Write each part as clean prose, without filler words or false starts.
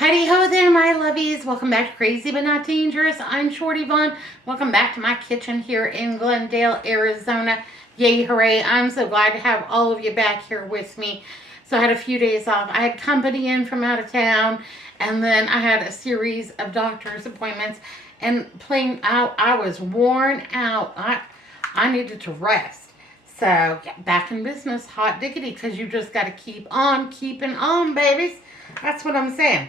Heidi ho there, my lovies. Welcome back to Crazy But Not Dangerous. I'm Shorty Vaughn. Welcome back to my kitchen here in Glendale, Arizona. Yay, hooray. I'm so glad to have all of you back here with me. So I had a few days off. I had company in from out of town, and then I had a series of doctor's appointments. And playing out, I was worn out. I needed to rest. So, yeah, back in business, hot diggity, because you just got to keep on keeping on, babies. That's what I'm saying.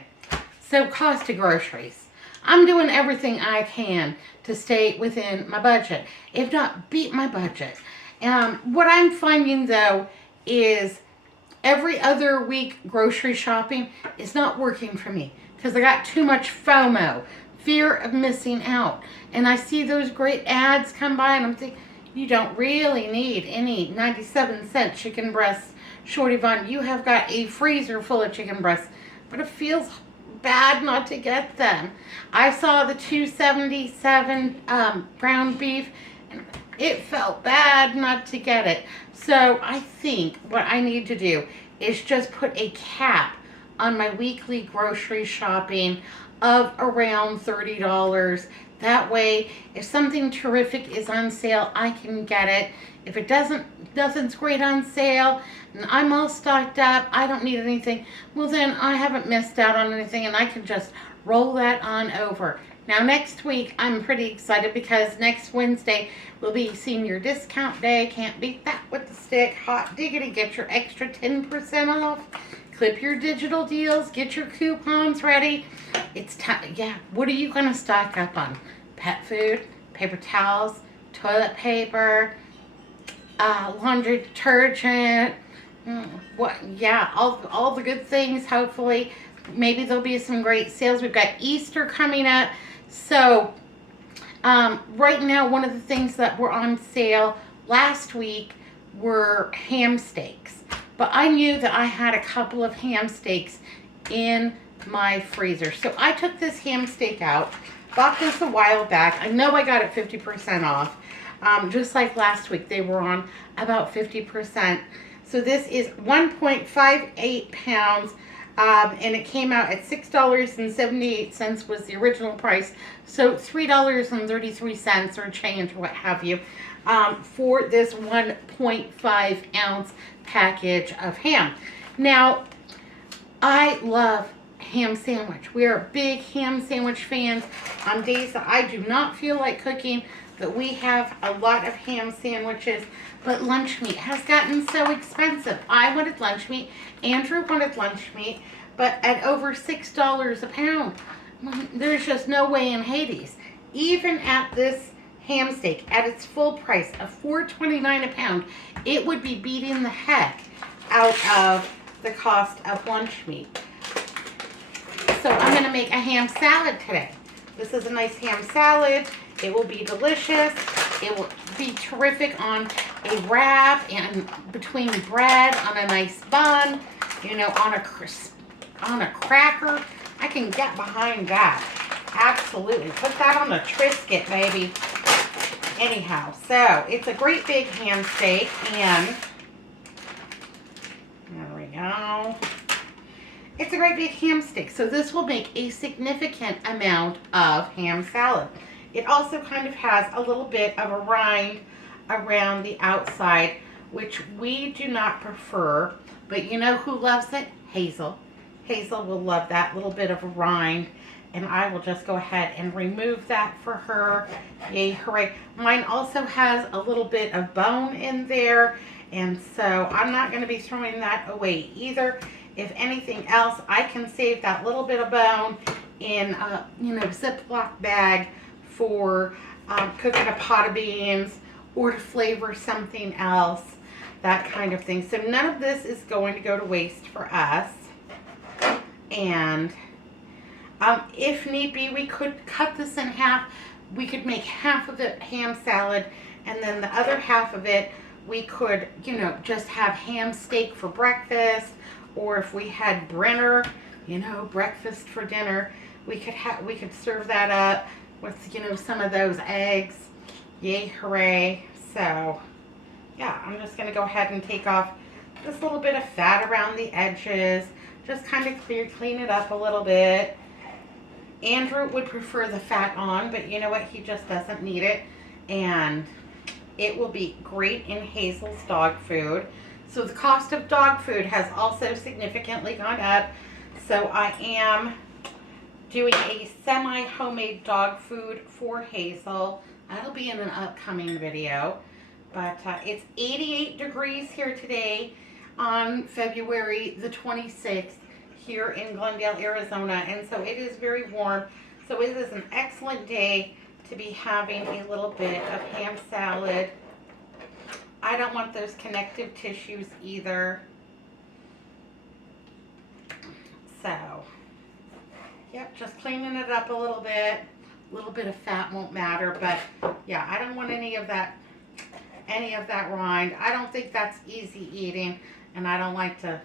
So, cost of groceries. I'm doing everything I can to stay within my budget, if not beat my budget. What I'm finding though is every other week grocery shopping is not working for me because I got too much FOMO, fear of missing out. And I see those great ads come by and I'm thinking, you don't really need any 97-cent chicken breasts, Shorty Vaughn. You have got a freezer full of chicken breasts, but it feels bad not to get them. I saw the 277 ground beef and it felt bad not to get it. So I think what I need to do is just put a cap on my weekly grocery shopping of around $30. That way, if something terrific is on sale, I can get it. If it nothing's great on sale, and I'm all stocked up, I don't need anything, well then I haven't missed out on anything and I can just roll that on over. Now next week, I'm pretty excited because next Wednesday will be senior discount day. Can't beat that with the stick. Hot diggity, get your extra 10% off. Clip your digital deals, get your coupons ready. It's time, yeah, what are you gonna stock up on? Pet food, paper towels, toilet paper, laundry detergent, all the good things, hopefully. Maybe there'll be some great sales. We've got Easter coming up. So, right now, one of the things that were on sale last week were ham steaks. But I knew that I had a couple of ham steaks in my freezer. So I took this ham steak out, bought this a while back. I know I got it 50% off. Just like last week, they were on about 50%. So this is 1.58 pounds, and it came out at $6.78 was the original price. So $3.33 or change, what have you, for this 1.5 ounce package of ham. Now, I love ham sandwich. We are big ham sandwich fans. On days that I do not feel like cooking, that we have a lot of ham sandwiches, but lunch meat has gotten so expensive. I wanted lunch meat, Andrew wanted lunch meat, but at over $6 a pound, there's just no way in Hades. Even at this ham steak, at its full price of $4.29 a pound, it would be beating the heck out of the cost of lunch meat. So I'm going to make a ham salad today. This is a nice ham salad. It will be delicious. It will be terrific on a wrap and between bread, on a nice bun, on a cracker. I can get behind that. Absolutely. Put that on a Triscuit, baby. Anyhow, so it's a great big ham steak, and there we go. It's a great big ham steak, so this will make a significant amount of ham salad. It also kind of has a little bit of a rind around the outside, which we do not prefer, but you know who loves it? Hazel. Hazel will love that little bit of a rind, and I will just go ahead and remove that for her. Yay, hooray. Mine also has a little bit of bone in there, and so I'm not going to be throwing that away either. If anything else, I can save that little bit of bone in a Ziploc bag for cooking a pot of beans or to flavor something else, that kind of thing. So none of this is going to go to waste for us. And if need be, we could cut this in half. We could make half of it ham salad, and then the other half of it, we could, just have ham steak for breakfast. Or if we had Brenner, breakfast for dinner, we could serve that up with, some of those eggs. Yay, hooray. So, yeah, I'm just going to go ahead and take off this little bit of fat around the edges, Just kind of clean it up a little bit. Andrew would prefer the fat on, but you know what? He just doesn't need it. And it will be great in Hazel's dog food. So the cost of dog food has also significantly gone up. So I am doing a semi-homemade dog food for Hazel. That'll be in an upcoming video. But it's 88 degrees here today on February the 26th here in Glendale, Arizona. And so it is very warm. So it is an excellent day to be having a little bit of ham salad. I don't want those connective tissues either. So, yep, just cleaning it up a little bit. A little bit of fat won't matter, but yeah, I don't want any of that rind. I don't think that's easy eating, and I don't like to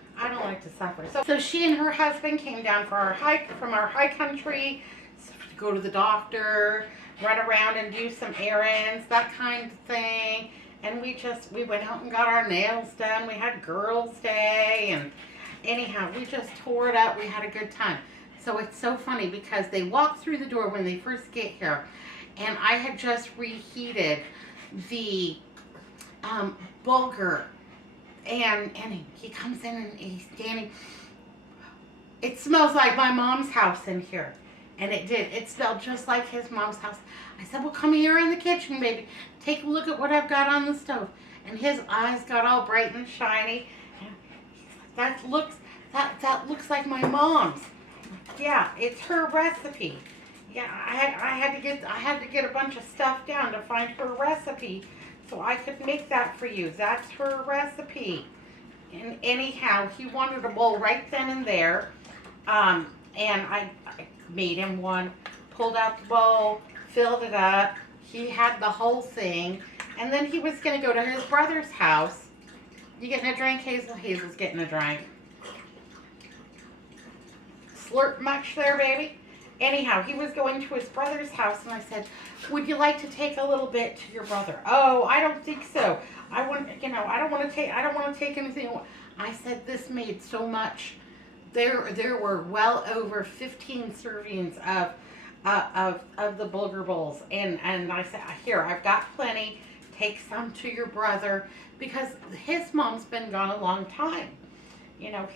suffer. So she and her husband came down for our hike from our high country, so to go to the doctor, run around and do some errands, that kind of thing. And we went out and got our nails done. We had girls' day, and anyhow, we just tore it up. We had a good time. So it's so funny because they walk through the door when they first get here, and I had just reheated the bulgur, and he comes in and he's standing. It smells like my mom's house in here. And it did. It smelled just like his mom's house. I said, well, come here in the kitchen, baby. Take a look at what I've got on the stove. And his eyes got all bright and shiny. And he's like, that looks like my mom's. Yeah, it's her recipe. Yeah, I had to get a bunch of stuff down to find her recipe so I could make that for you. That's her recipe. And anyhow, he wanted a bowl right then and there. And I made him one, pulled out the bowl, filled it up. He had the whole thing. And then he was going to go to his brother's house. You getting a drink, Hazel? Hazel's getting a drink. Slurp much there, baby? Anyhow, he was going to his brother's house, and I said, would you like to take a little bit to your brother? Oh, I don't think so. I don't want to take anything. I said, this made so much. There were well over 15 servings of the bulgur bowls, and I said, here, I've got plenty. Take some to your brother, because his mom's been gone a long time. You know,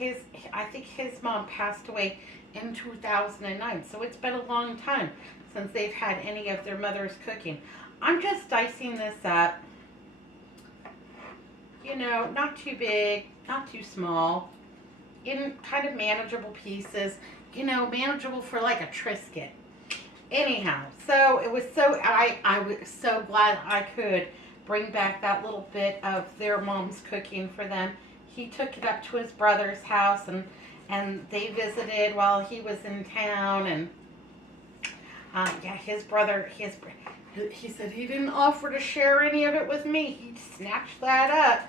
I think his mom passed away in 2009, so it's been a long time since they've had any of their mother's cooking. I'm just dicing this up, you know, not too big, not too small, in kind of manageable pieces, you know, manageable for like a Triscuit. Anyhow, so it was I was so glad I could bring back that little bit of their mom's cooking for them. He took it up to his brother's house, and they visited while he was in town, and yeah, his brother, he said he didn't offer to share any of it with me. He snatched that up.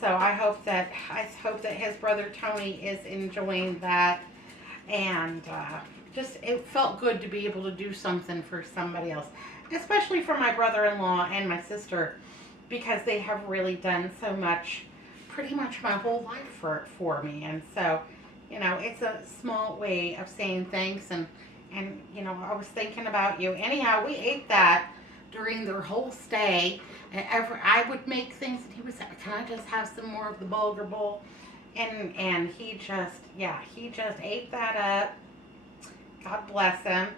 So I hope that his brother Tony is enjoying that, and just it felt good to be able to do something for somebody else, especially for my brother-in-law and my sister, because they have really done so much, pretty much my whole life for me. And so, you know, it's a small way of saying thanks, and you know, I was thinking about you. Anyhow, we ate that during their whole stay. And I would make things, and he would say, can I just have some more of the bulgur bowl? And he just ate that up. God bless him.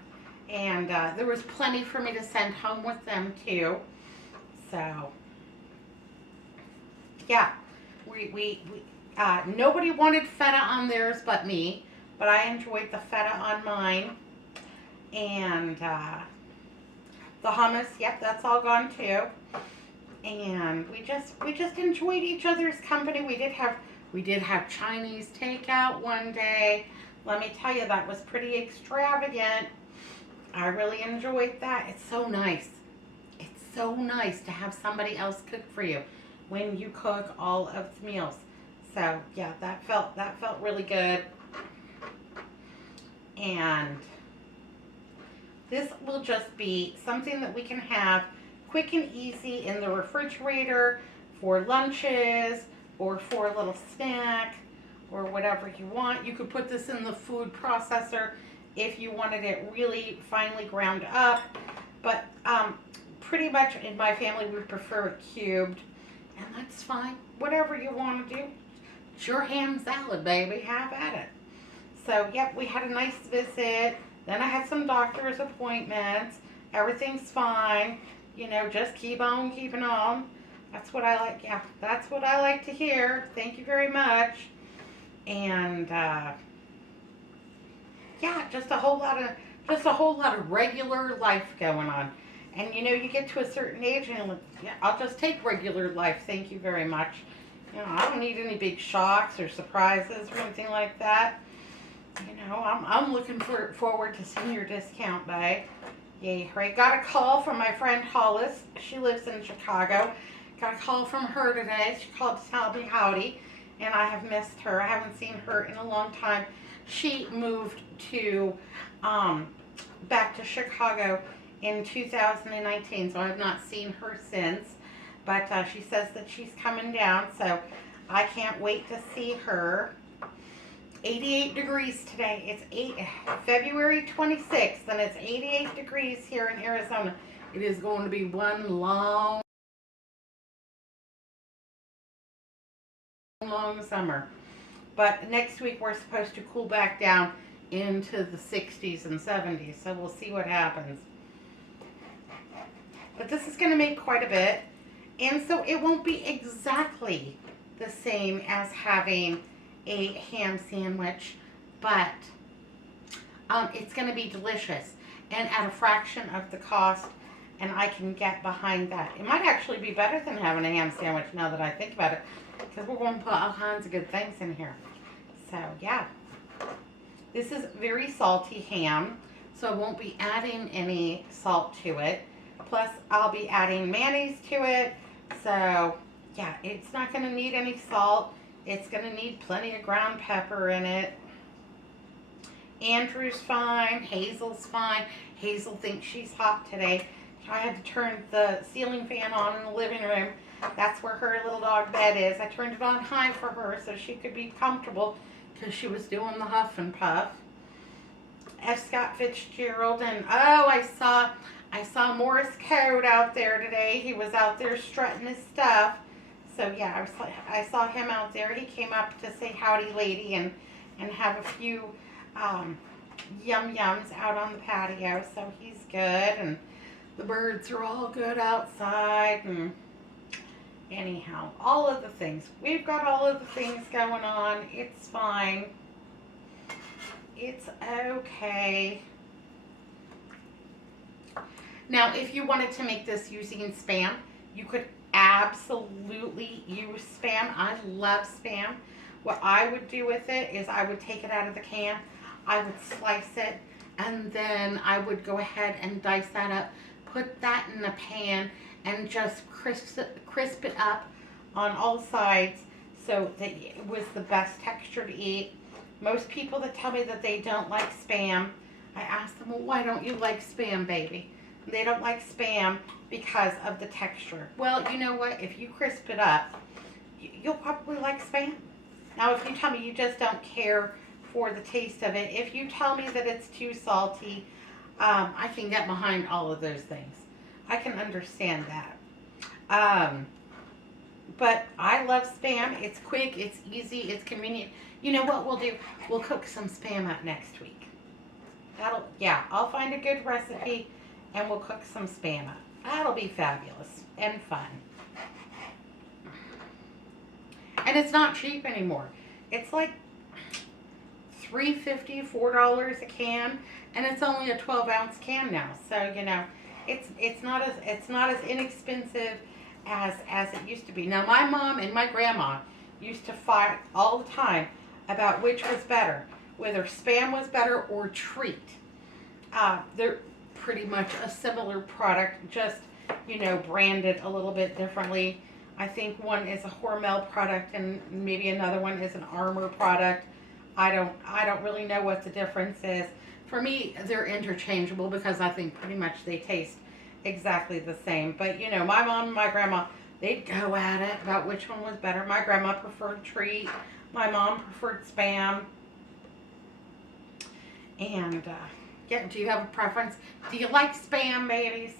And there was plenty for me to send home with them too. So yeah, we nobody wanted feta on theirs but me, but I enjoyed the feta on mine. And the hummus, yep, that's all gone too. And we just enjoyed each other's company. We did have Chinese takeout one day. Let me tell you, that was pretty extravagant. I really enjoyed that. It's so nice. It's so nice to have somebody else cook for you when you cook all of the meals. So yeah, that felt really good. And this will just be something that we can have quick and easy in the refrigerator for lunches, or for a little snack, or whatever you want. You could put this in the food processor if you wanted it really finely ground up. But pretty much in my family we prefer it cubed, and that's fine. Whatever you want to do. It's your ham salad, baby. Have at it. So, yep, we had a nice visit. Then I had some doctor's appointments. Everything's fine. You know, just keep on keeping on. That's what I like. Yeah, that's what I like to hear. Thank you very much. And yeah, just a whole lot of regular life going on. And you know, you get to a certain age and you're like, yeah, I'll just take regular life. Thank you very much. You know, I don't need any big shocks or surprises or anything like that. You know, I'm looking forward to senior discount day. Yay, right. Got a call from my friend Hollis. She lives in Chicago. Got a call from her today. She called to tell me howdy, and I have missed her. I haven't seen her in a long time. She moved to back to Chicago in 2019, so I have not seen her since. But she says that she's coming down, so I can't wait to see her. 88 degrees today. It's February 26th, and it's 88 degrees here in Arizona. It is going to be one long summer. But next week we're supposed to cool back down into the 60s and 70s, so we'll see what happens. But this is going to make quite a bit, and so it won't be exactly the same as having a ham sandwich, but it's going to be delicious and at a fraction of the cost, and I can get behind that. It might actually be better than having a ham sandwich now that I think about it, because we're going to put all kinds of good things in here. So yeah, this is very salty ham, so I won't be adding any salt to it. Plus I'll be adding mayonnaise to it, so yeah, it's not going to need any salt. It's going to need plenty of ground pepper in it. Andrew's fine. Hazel's fine. Hazel thinks she's hot today. I had to turn the ceiling fan on in the living room. That's where her little dog bed is. I turned it on high for her so she could be comfortable because she was doing the huff and puff. F. Scott Fitzgerald, and oh, I saw Morris Code out there today. He was out there strutting his stuff. So yeah, I saw him out there. He came up to say howdy lady and have a few yum yums out on the patio. So he's good, and the birds are all good outside. And anyhow, all of the things. We've got all of the things going on. It's fine. It's okay. Now, if you wanted to make this using Spam, you could absolutely use Spam. I love Spam. What I would do with it is I would take it out of the can, I would slice it, and then I would go ahead and dice that up, put that in the pan, and just crisp it up on all sides so that it was the best texture to eat. Most people that tell me that they don't like Spam, I ask them, well, why don't you like Spam, baby? They don't like Spam because of the texture. Well, you know what? If you crisp it up, you'll probably like Spam. Now, if you tell me you just don't care for the taste of it, if you tell me that it's too salty, I can get behind all of those things. I can understand that. But I love Spam. It's quick, it's easy, it's convenient. You know what we'll do? We'll cook some Spam up next week. I'll find a good recipe and we'll cook some Spam up. That'll be fabulous and fun. And it's not cheap anymore. It's like $3.50, $4 a can, and it's only a 12-ounce can now. So you know, it's not as inexpensive as it used to be. Now my mom and my grandma used to fight all the time about which was better, whether Spam was better or Treat. They're pretty much a similar product, just, you know, branded a little bit differently. I think one is a Hormel product and maybe another one is an Armour product. I don't really know what the difference is. For me, they're interchangeable because I think pretty much they taste exactly the same. But you know, my mom and my grandma, they'd go at it about which one was better. My grandma preferred Treat. My mom preferred Spam. And, yeah, do you have a preference? Do you like Spam, babies?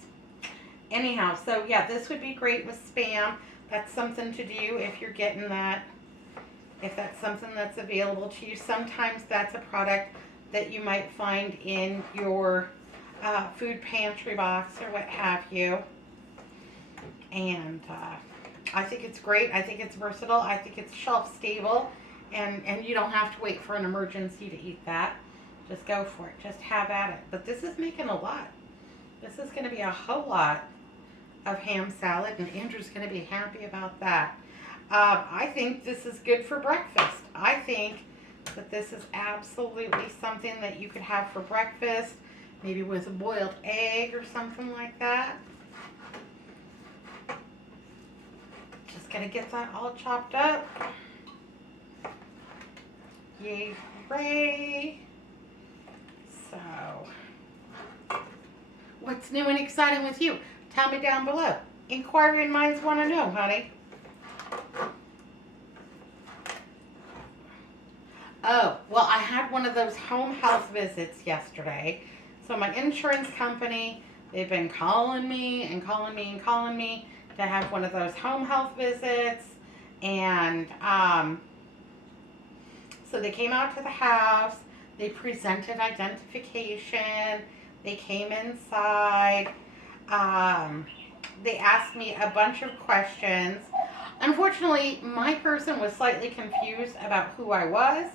Anyhow, so yeah, this would be great with Spam. That's something to do if you're getting that, if that's something that's available to you. Sometimes that's a product that you might find in your food pantry box or what have you. And I think it's great. I think it's versatile. I think it's shelf stable. And you don't have to wait for an emergency to eat that. Just go for it. Just have at it. But this is making a lot. This is going to be a whole lot of ham salad, and Andrew's going to be happy about that. I think this is good for breakfast. I think that this is absolutely something that you could have for breakfast, maybe with a boiled egg or something like that. Just going to get that all chopped up. Yay, hooray. So, what's new and exciting with you? Tell me down below. Inquiring minds want to know, honey. Oh, well, I had one of those home health visits yesterday. So my insurance company, they've been calling me and calling me and calling me to have one of those home health visits. And so they came out to the house. They presented identification. They came inside. They asked me a bunch of questions. Unfortunately, my person was slightly confused about who I was.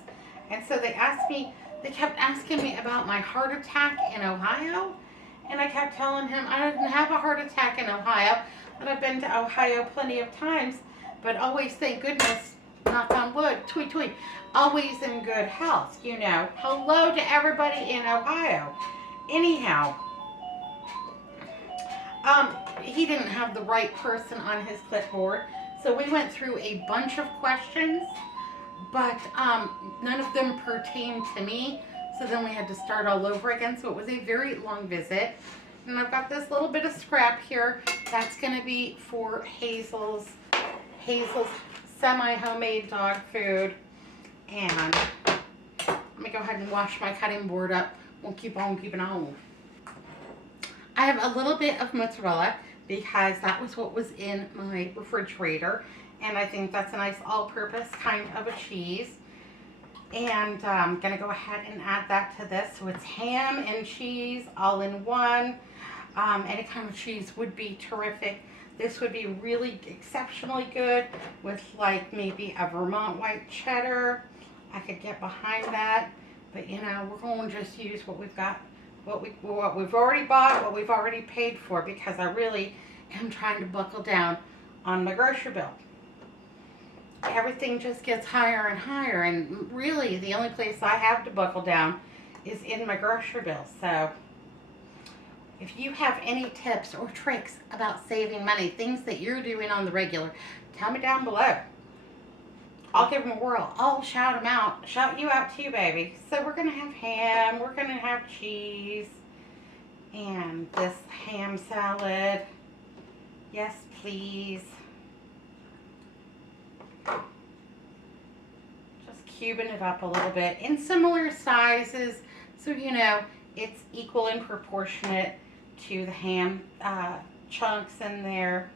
And so they kept asking me about my heart attack in Ohio. And I kept telling him I didn't have a heart attack in Ohio. And I've been to Ohio plenty of times. But always, thank goodness, knock on wood, tweet, tweet, always in good health, you know. Hello to everybody in Ohio. Anyhow, he didn't have the right person on his clipboard. So we went through a bunch of questions, but none of them pertained to me. So then we had to start all over again. So it was a very long visit. And I've got this little bit of scrap here. That's going to be for Hazel's semi-homemade dog food. And let me go ahead and wash my cutting board up. We'll keep on keeping on. I have a little bit of mozzarella because that was what was in my refrigerator. And I think that's a nice all-purpose kind of a cheese. And I'm going to go ahead and add that to this. So it's ham and cheese all in one. Any kind of cheese would be terrific. This would be really exceptionally good with like maybe a Vermont white cheddar. I could get behind that. But you know, we're going to just use what we've got, what we've already bought, what we've already paid for, because I really am trying to buckle down on my grocery bill. Everything just gets higher and higher, and really the only place I have to buckle down is in my grocery bill. So if you have any tips or tricks about saving money, things that you're doing on the regular, tell me down below. I'll give them a whirl. I'll shout them out. Shout you out too, baby. So we're going to have ham. We're going to have cheese. And this ham salad. Yes, please. Just cubing it up a little bit in similar sizes. So, you know, it's equal and proportionate to the ham chunks in there.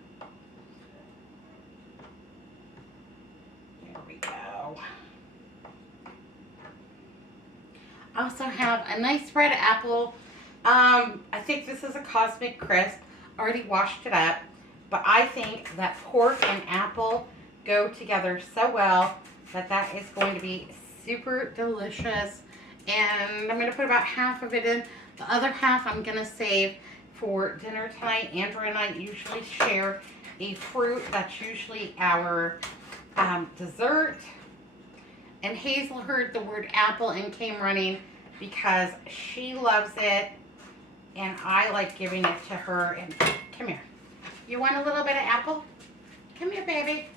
There we go. I also have a nice red apple. I think this is a Cosmic Crisp. Already washed it up. But I think that pork and apple go together so well that that is going to be super delicious. And I'm going to put about half of it in. The other half I'm going to save for dinner tonight. Andrew and I usually share a fruit. That's usually our dessert. And Hazel heard the word apple and came running because she loves it. And I like giving it to her. And come here. You want a little bit of apple? Come here, baby.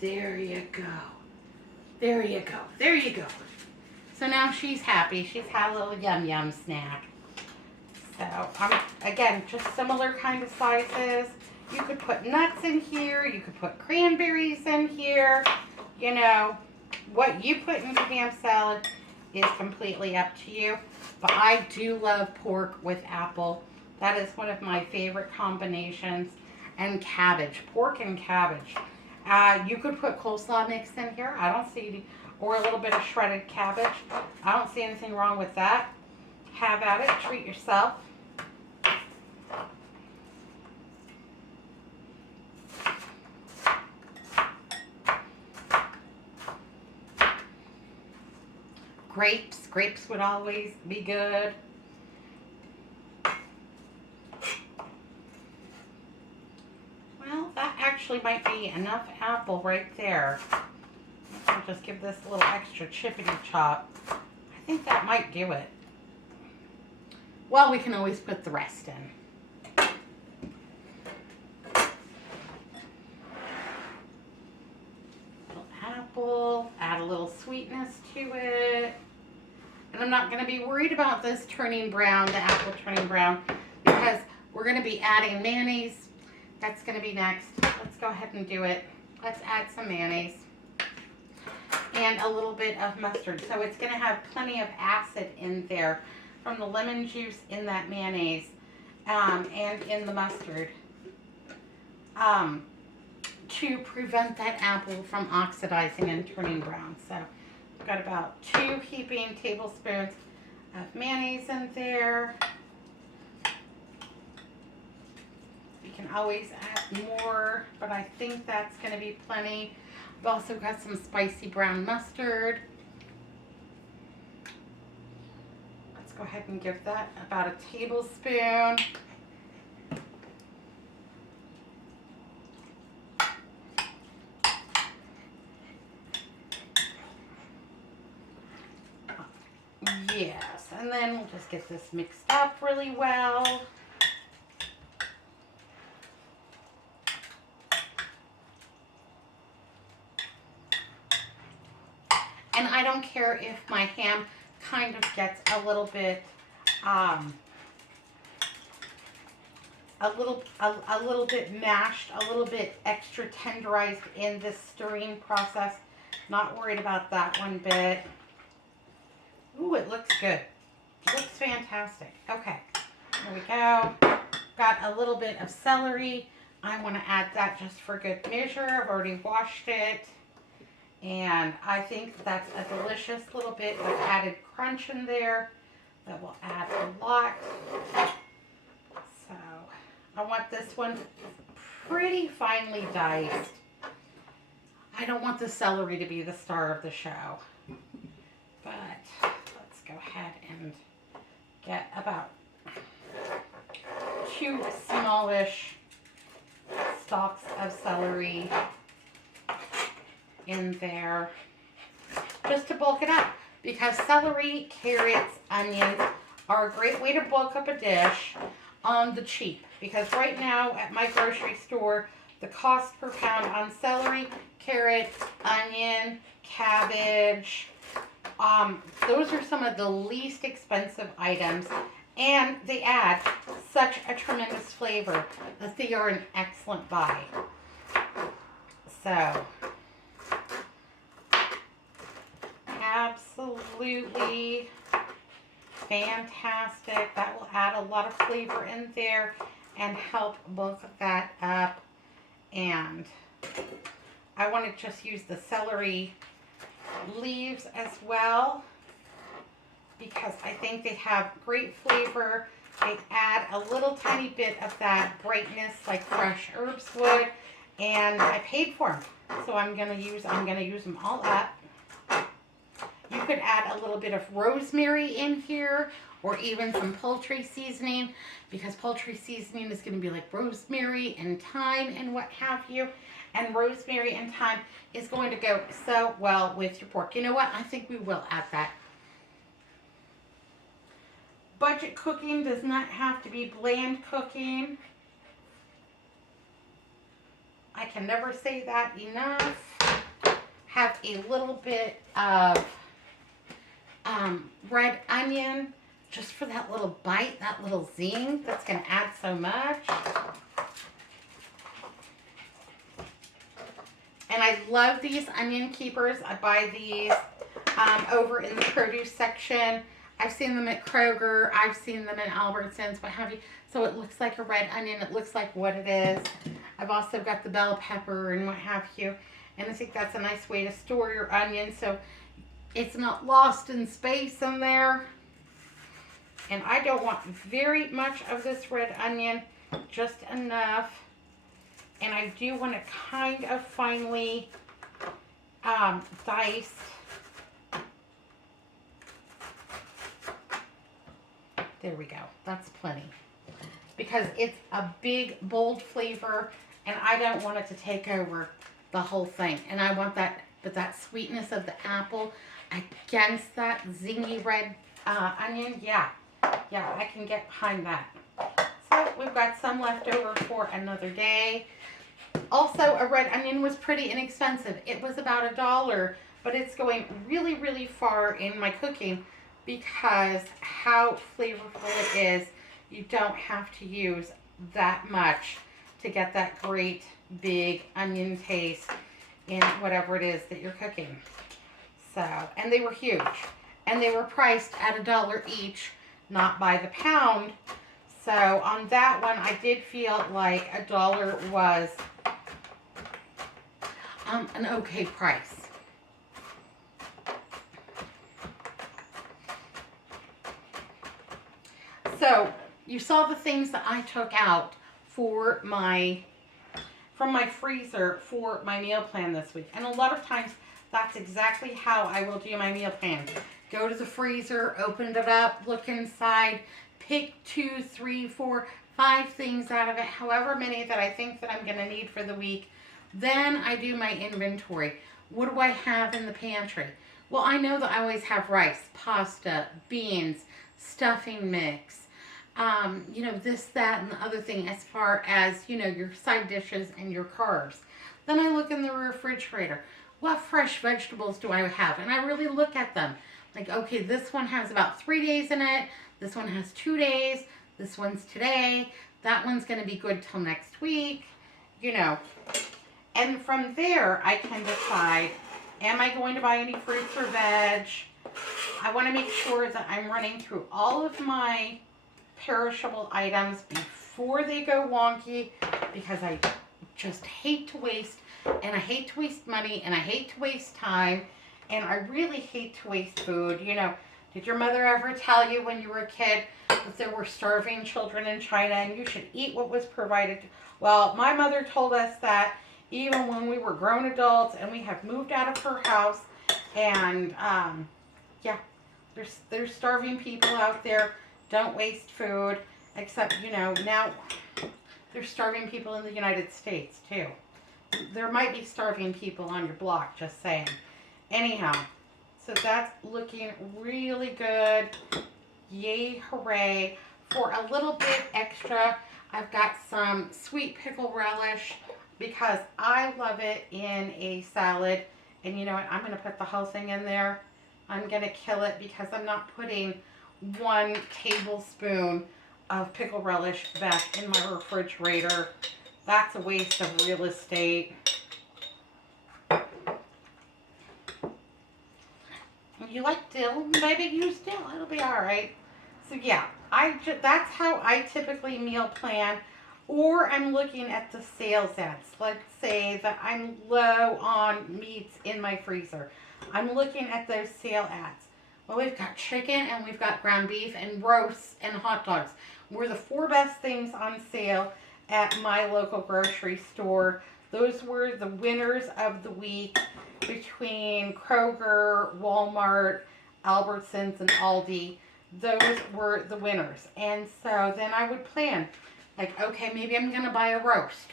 There you go. There you go. There you go. So now she's happy. She's had a little yum yum snack. So again, just similar kind of sizes. You could put nuts in here. You could put cranberries in here. You know, what you put in ham salad is completely up to you. But I do love pork with apple. That is one of my favorite combinations. And cabbage, pork and cabbage. You could put coleslaw mix in here. I don't see, or a little bit of shredded cabbage. I don't see anything wrong with that. Have at it. Treat yourself. Grapes would always be good. Well, that actually might be enough apple right there. I'll just give this a little extra chippity chop. I think that might do it. Well, we can always put the rest in. Little apple, add a little sweetness to it. And I'm not going to be worried about this turning brown, the apple turning brown, because we're going to be adding mayonnaise. That's going to be next. Let's go ahead and do it. Let's add some mayonnaise and a little bit of mustard. So it's going to have plenty of acid in there from the lemon juice in that mayonnaise and in the mustard to prevent that apple from oxidizing and turning brown. So I've got about 2 heaping tablespoons of mayonnaise in there. You can always add more, but I think that's going to be plenty. I've also got some spicy brown mustard. Let's go ahead and give that about a tablespoon. Yes, and then we'll just get this mixed up really well. And I don't care if my ham kind of gets a little bit, a little bit mashed, a little bit extra tenderized in this stirring process. Not worried about that one bit. Ooh, it looks good. It looks fantastic. Okay, there we go. Got a little bit of celery. I want to add that just for good measure. I've already washed it. And I think that's a delicious little bit of added crunch in there that will add a lot. So I want this one pretty finely diced. I don't want the celery to be the star of the show. But let's go ahead and get about 2 smallish stalks of celery in there just to bulk it up, because celery, carrots, onions are a great way to bulk up a dish on the cheap, because right now at my grocery store the cost per pound on celery, carrot, onion, cabbage, those are some of the least expensive items, and they add such a tremendous flavor that they are an excellent buy. So absolutely fantastic. That will add a lot of flavor in there and help bulk that up. And I want to just use the celery leaves as well, because I think they have great flavor. They add a little tiny bit of that brightness like fresh herbs would, and I paid for them, so I'm gonna use them all up. You could add a little bit of rosemary in here, or even some poultry seasoning, because poultry seasoning is going to be like rosemary and thyme and what have you. And rosemary and thyme is going to go so well with your pork. You know what? I think we will add that. Budget cooking does not have to be bland cooking. I can never say that enough. Have a little bit of red onion, just for that little bite, that little zing, that's going to add so much. And I love these onion keepers. I buy these over in the produce section. I've seen them at Kroger. I've seen them in Albertsons, what have you. So it looks like a red onion. It looks like what it is. I've also got the bell pepper and what have you. And I think that's a nice way to store your onion so it's not lost in space in there. And I don't want very much of this red onion, just enough. And I do want it kind of finely diced. There we go. That's plenty. Because it's a big, bold flavor, and I don't want it to take over the whole thing. And I want that, but that sweetness of the apple against that zingy red onion, yeah, I can get behind that. So we've got some left over for another day. Also, a red onion was pretty inexpensive. It was about $1, but it's going really, really far in my cooking because how flavorful it is. You don't have to use that much to get that great big onion taste in whatever it is that you're cooking. So, and they were huge. And they were priced at $1 each, not by the pound. So on that one, I did feel like $1 was an okay price. So you saw the things that I took out for from my freezer for my meal plan this week. And a lot of times that's exactly how I will do my meal plan. Go to the freezer, open it up, look inside, pick 2, 3, 4, 5 things out of it, however many that I think that I'm going to need for the week. Then I do my inventory. What do I have in the pantry? Well, I know that I always have rice, pasta, beans, stuffing mix, this, that, and the other thing as far as, your side dishes and your carbs. Then I look in the refrigerator. What fresh vegetables do I have? And I really look at them. Like, okay, this one has about 3 days in it. This one has 2 days. This one's today. That one's going to be good till next week. And from there, I can decide, am I going to buy any fruits or veg? I want to make sure that I'm running through all of my perishable items before they go wonky, because I just hate to waste, and I hate to waste money, and I hate to waste time, and I really hate to waste food. Did your mother ever tell you when you were a kid that there were starving children in China and you should eat what was provided? Well, my mother told us that even when we were grown adults and we have moved out of her house, and there's starving people out there. Don't waste food, except, now there's starving people in the United States, too. There might be starving people on your block, just saying. Anyhow, so that's looking really good. Yay, hooray. For a little bit extra, I've got some sweet pickle relish because I love it in a salad. And you know what? I'm going to put the whole thing in there. I'm going to kill it because I'm not putting 1 tablespoon of pickle relish back in my refrigerator. That's a waste of real estate. You like dill? Maybe use dill. It'll be all right. So yeah, that's how I typically meal plan. Or I'm looking at the sales ads. Let's say that I'm low on meats in my freezer. I'm looking at those sale ads. Well, we've got chicken and we've got ground beef and roasts and hot dogs. Were the 4 best things on sale at my local grocery store. Those were the winners of the week between Kroger, Walmart, Albertsons, and Aldi. Those were the winners. And so then I would plan, like, okay, maybe I'm going to buy a roast.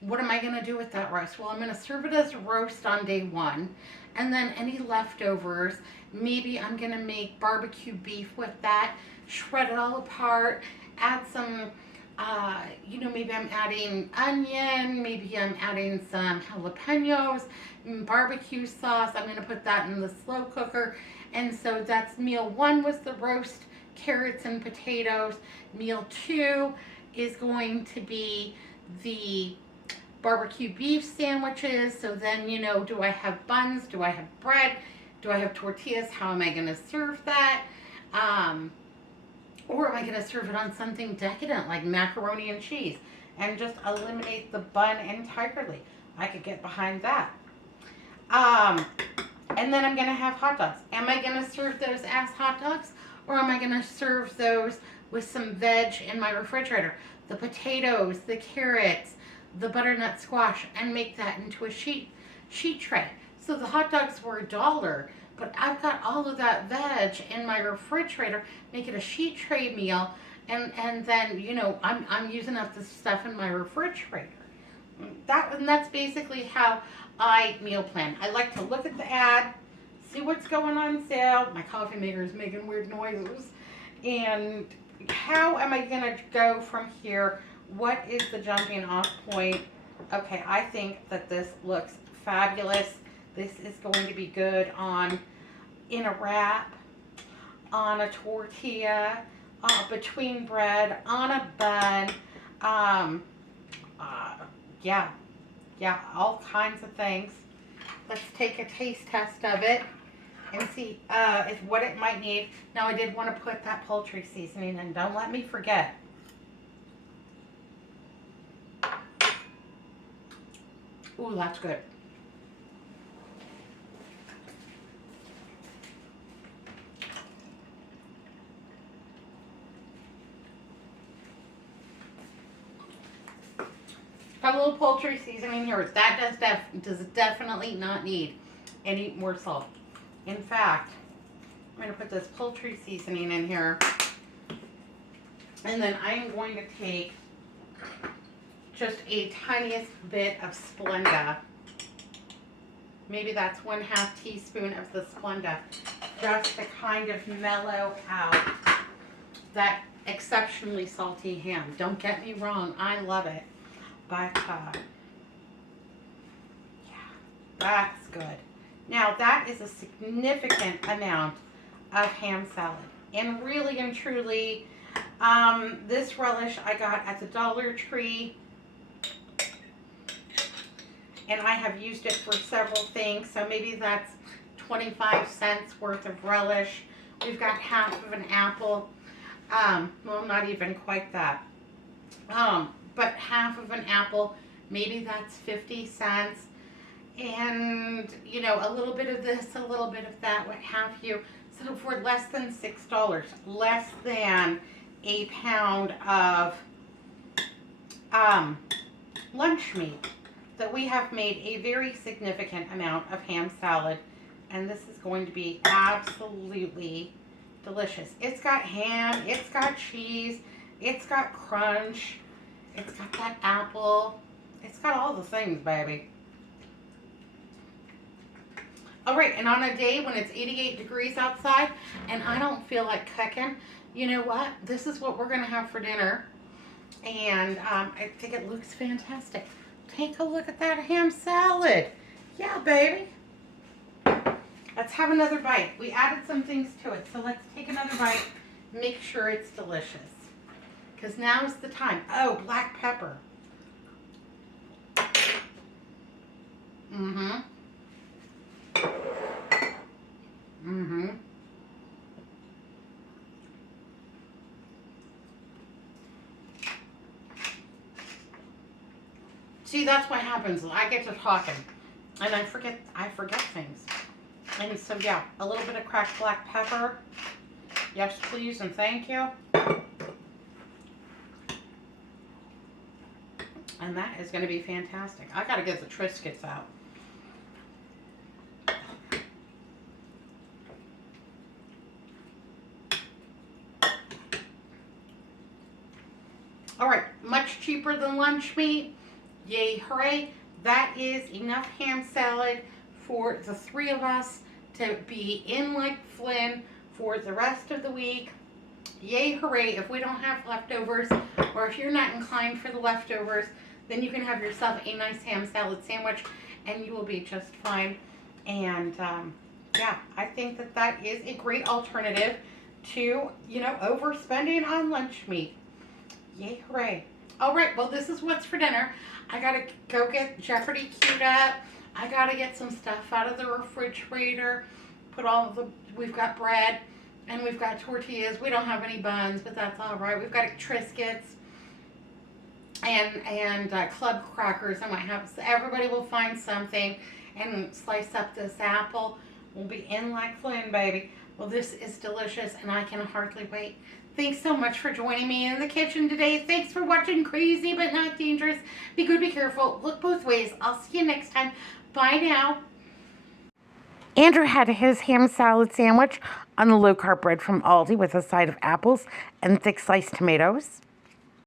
What am I going to do with that roast? Well, I'm going to serve it as a roast on day 1. And then any leftovers, maybe I'm going to make barbecue beef with that, shred it all apart, add some, maybe I'm adding onion, maybe I'm adding some jalapenos, barbecue sauce. I'm going to put that in the slow cooker. And so that's meal 1 was the roast, carrots and potatoes. Meal 2 is going to be the barbecue beef sandwiches. So then, you know, do I have buns? Do I have bread? Do I have tortillas? How am I going to serve that? Or am I going to serve it on something decadent like macaroni and cheese and just eliminate the bun entirely? I could get behind that. And then I'm going to have hot dogs. Am I going to serve those as hot dogs? Or am I going to serve those with some veg in my refrigerator? The potatoes, the carrots, the butternut squash, and make that into a sheet tray. So the hot dogs were $1, but I've got all of that veg in my refrigerator. Make it a sheet tray meal, and then, you know, I'm using up the stuff in my refrigerator. That's basically how I meal plan. I like to look at the ad, see what's going on sale. My coffee maker is making weird noises. And how am I going to go from here? What is the jumping off point? Okay, I think that this looks fabulous. This is going to be good in a wrap, on a tortilla, between bread, on a bun. Yeah, all kinds of things. Let's take a taste test of it and see what it might need. Now, I did want to put that poultry seasoning in. Don't let me forget. Ooh, that's good. Got a little poultry seasoning here. That does definitely not need any more salt. In fact, I'm going to put this poultry seasoning in here. And then I'm going to take just a tiniest bit of Splenda. Maybe that's 1/2 teaspoon of the Splenda. Just to kind of mellow out that exceptionally salty ham. Don't get me wrong, I love it. But, yeah, that's good. Now, that is a significant amount of ham salad. And really and truly, this relish I got at the Dollar Tree. And I have used it for several things. So maybe that's 25 cents worth of relish. We've got half of an apple. Well, not even quite that. But half of an apple, maybe that's 50 cents. And, you know, a little bit of this, a little bit of that, what have you. So for less than $6, less than a pound of lunch meat, that we have made a very significant amount of ham salad. And this is going to be absolutely delicious. It's got ham, it's got cheese, it's got crunch, it's got that apple, it's got all the things, baby. All right, and on a day when it's 88 degrees outside and I don't feel like cooking, you know what? This is what we're going to have for dinner. And I think it looks fantastic. Take a look at that ham salad. Yeah, baby. Let's have another bite. We added some things to it, so let's take another bite. Make sure it's delicious. Because now is the time. Oh, black pepper. Mm-hmm. Mm-hmm. See, that's what happens. I get to talking, and I forget things. And so, yeah, a little bit of cracked black pepper. Yes, please, and thank you. And that is going to be fantastic. I got to get the Triscuits out. All right, much cheaper than lunch meat. Yay, hooray. That is enough ham salad for the three of us to be in like Flynn for the rest of the week. Yay, hooray. If we don't have leftovers, or if you're not inclined for the leftovers, then you can have yourself a nice ham salad sandwich and you will be just fine. And yeah, I think that that is a great alternative to, you know, overspending on lunch meat. Yay, hooray. All right, well, this is what's for dinner. I gotta go get Jeopardy queued up. I gotta get some stuff out of the refrigerator. Put all of the, we've got bread and we've got tortillas. We don't have any buns, but that's all right. We've got Triscuits and club crackers. I might have, so everybody will find something and slice up this apple. We'll be in like Flynn, baby. Well, this is delicious and I can hardly wait. Thanks so much for joining me in the kitchen today. Thanks for watching Crazy But Not Dangerous. Be good, be careful, look both ways. I'll see you next time. Bye now. Andrew had his ham salad sandwich on the low-carb bread from Aldi with a side of apples and thick sliced tomatoes.